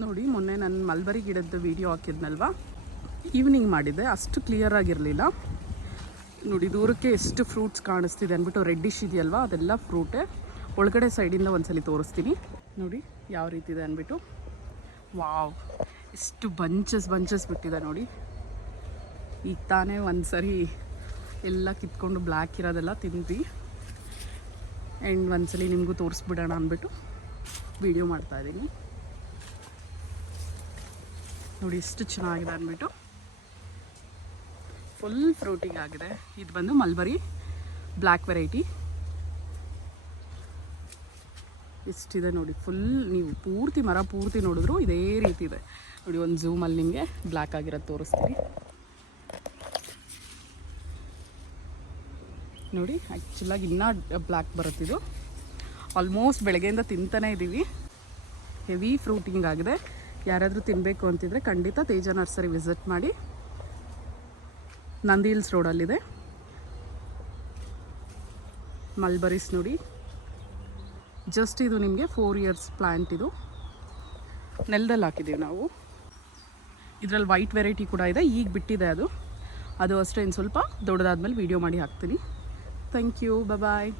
ನೋಡಿ, ಮೊನ್ನೆ ನಾನು ಮಲ್ಬರಿ ಗಿಡದ ವೀಡಿಯೋ ಹಾಕಿದ್ನಲ್ವ, ಈವ್ನಿಂಗ್ ಮಾಡಿದ್ದೆ, ಅಷ್ಟು ಕ್ಲಿಯರ್ ಆಗಿರಲಿಲ್ಲ. ನೋಡಿ ದೂರಕ್ಕೆ ಎಷ್ಟು ಫ್ರೂಟ್ಸ್ ಕಾಣಿಸ್ತಿದೆ ಅಂದ್ಬಿಟ್ಟು. ರೆಡ್ಡಿಶ್ ಇದೆಯಲ್ವ, ಅದೆಲ್ಲ ಫ್ರೂಟೇ. ಒಳಗಡೆ ಸೈಡಿಂದ ಒಂದ್ಸಲಿ ತೋರಿಸ್ತೀನಿ ನೋಡಿ ಯಾವ ರೀತಿ ಇದೆ ಅಂದ್ಬಿಟ್ಟು. ವಾವ್, ಎಷ್ಟು ಬಂಚಸ್ ಬಿಟ್ಟಿದೆ ನೋಡಿ. ಈಗ ತಾನೇ ಒಂದು ಸರಿ ಎಲ್ಲ ಕಿತ್ಕೊಂಡು ಬ್ಲ್ಯಾಕ್ ಇರೋದೆಲ್ಲ ತಿಂದ್ವಿ. ಆ್ಯಂಡ್ ಒಂದ್ಸಲಿ ನಿಮಗೂ ತೋರಿಸ್ಬಿಡೋಣ ಅಂದ್ಬಿಟ್ಟು ವೀಡಿಯೋ ಮಾಡ್ತಾಯಿದ್ದೀನಿ. ನೋಡಿ ಎಷ್ಟು ಚೆನ್ನಾಗಿದೆ ಅಂದ್ಬಿಟ್ಟು. ಫುಲ್ ಫ್ರೂಟಿಂಗ್ ಆಗಿದೆ. ಇದು ಬಂದು ಮಲ್ಬರಿ ಬ್ಲ್ಯಾಕ್ ವೆರೈಟಿ. ಎಷ್ಟಿದೆ ನೋಡಿ. ಫುಲ್ ನೀವು ಪೂರ್ತಿ ಮರ ಪೂರ್ತಿ ನೋಡಿದ್ರು ಇದೇ ರೀತಿ ಇದೆ ನೋಡಿ. ಒಂದು ಝೂಮಲ್ಲಿ ನಿಮಗೆ ಬ್ಲ್ಯಾಕ್ ಆಗಿರೋದು ತೋರಿಸ್ತೀನಿ ನೋಡಿ. ಆ್ಯಕ್ಚುಲಾಗಿ ಇನ್ನೂ ಬ್ಲ್ಯಾಕ್ ಬರುತ್ತಿದ್ದು. ಆಲ್ಮೋಸ್ಟ್ ಬೆಳಗ್ಗೆಯಿಂದ ತಿಂತಾನೇ ಇದ್ದೀವಿ. ಹೆವಿ ಫ್ರೂಟಿಂಗ್ ಆಗಿದೆ. ಯಾರಾದರೂ ತಿನ್ನಬೇಕು ಅಂತಿದ್ರೆ ಖಂಡಿತ ತೇಜ ನರ್ಸರಿ ವಿಸಿಟ್ ಮಾಡಿ. ನಂದಿ ಹಿಲ್ಸ್ ರೋಡಲ್ಲಿದೆ. ಮಲ್ಬರೀಸ್ ನೋಡಿ. ಜಸ್ಟ್ ಇದು ನಿಮಗೆ 4 years ಪ್ಲ್ಯಾಂಟ್. ಇದು ನೆಲದಲ್ಲಿ ಹಾಕಿದ್ದೀವಿ ನಾವು. ಇದರಲ್ಲಿ ವೈಟ್ ವೆರೈಟಿ ಕೂಡ ಇದೆ, ಈಗ ಬಿಟ್ಟಿದೆ ಅದು ಅಷ್ಟೇ. ಇನ್ನು ಸ್ವಲ್ಪ ದೊಡ್ಡದಾದ್ಮೇಲೆ ವೀಡಿಯೋ ಮಾಡಿ ಹಾಕ್ತೀನಿ. Thank you, bye.